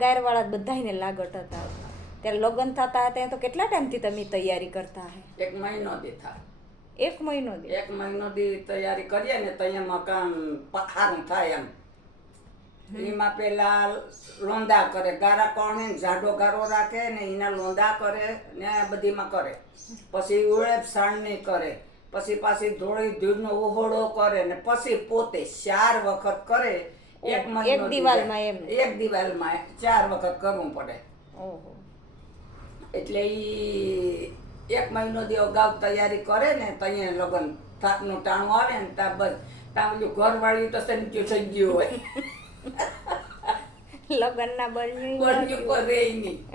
ગાયરવાળા બધાને લાગટ હતા. ત્યારે લગ્ન થતા હતા તો કેટલા ટાઈમથી તમે તૈયારી કરતા હે? એક મહિનો દી થાય. એક મહિનો દે? એક મહિનો દી તૈયારી કરીએ ને તો અહીંયા મકાન પખારું થાય એમ. એમાં પેલા લોંદા કરે. ગારા કોણે જાડો ગારો રાખે ને એના લોંદા કરે ને બધીમાં કરે. પછી ઉળેપ સાણની કરે. પછી પાછી ધોળી ધૂળનો ઓહોળો કરે ને પછી પોતે ચાર વખત કરે એક દિવાલમાં એમ? એક દિવાલમાં ચાર વખત કરવું પડે. ઓહો. એટલે ઈ એક મહિનો દી અગાઉ તૈયારી કરે ને તો અહીંયા લગ્ન થાકનું ટાણું આવે ને ત્યાં બસ. ત્યાં ઓલું ઘરવાળી તો સંજ્યું થઈ ગયું હોય. લગ્નના બન્યું બન્યું પર રે નહીં.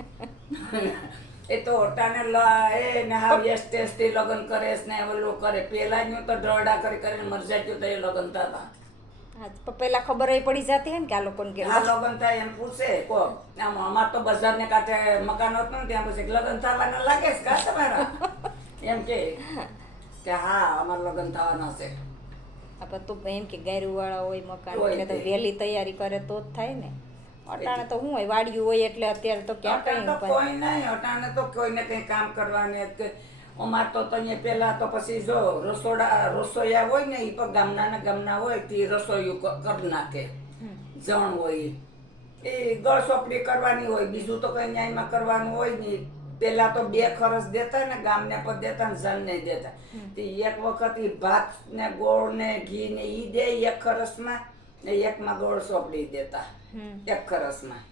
એ તો ઓટાને લ- એ ને હાવ યસ ટેસ્ટી લગ્ન કરે ને ઓલું કરે. પેલા તો ઢોરડા કરી કરીને મરજાટ્યું તો એ લગ્ન થતા. પેલા ખબર એ પડી જતી હે ને કે આ લોકોને કે આ લગ્ન થાય એમ પૂછે કો આમ અમાર તો બજાર ને કાંઠે મકાન હતું ને ત્યાં પછી લગ્ન થવાના લાગે છે કા તમારા? એમ કે કે હા અમાર લગ્ન થવાના છે. આપણે તો એમ કે ગાયરુવાળા હોય મકાન એટલે તો. વહેલી તૈયારી કરે તો જ થાય ને. અટાણે તો હું હોય વાડિયું હોય એટલે અત્યારે તો ક્યાં કઈ કોઈ નહીં અટાણે તો કોઈને કઈ કામ કરવાની અમાર તો અહીંયા પેલા તો પછી જો રસોડા રસોઈયા હોય ને એ પણ ગામના ને ગામના હોય તે રસોઈયું કરી નાખે. જણ હોય. એ ગળ સોપડી કરવાની હોય બીજું તો કઈ ન્યાયમાં કરવાનું હોય નહીં પેલા તો બે ખરસ દેતા ને ગામને પર દેતા ને જણ ને દેતા તે એક વખત એ ભાત ને ગોળ ને ઘી ને એ દે એક ખરસમાં ને એકમાં ગોળ સોપડી દેતા. એક ખરસમાં.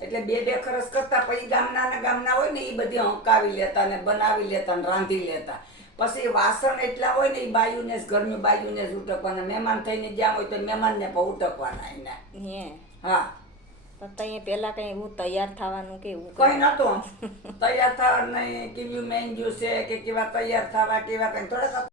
એટલે બે બે ખરસ કરતા પછી ગામના ને ગામના હોય ને એ બધી હંકાવી લેતા ને બનાવી લેતા ને રાંધી લેતા. પછી વાસણ એટલા હોય ને એ બાયુને જ ઘરની બાયુને જ ઉટકવાના. મહેમાન થઈને જ્યાં હોય તો મહેમાનને પણ ઉટકવાના એને. હે. હા. પણ તઈ પેલા કઈ એવું તૈયાર થવાનું કે એવું કઈ નતું તૈયાર થવા નહીં કેવું મહેંગું છે કે કેવા તૈયાર થવા કેવા કઈ. થોડાક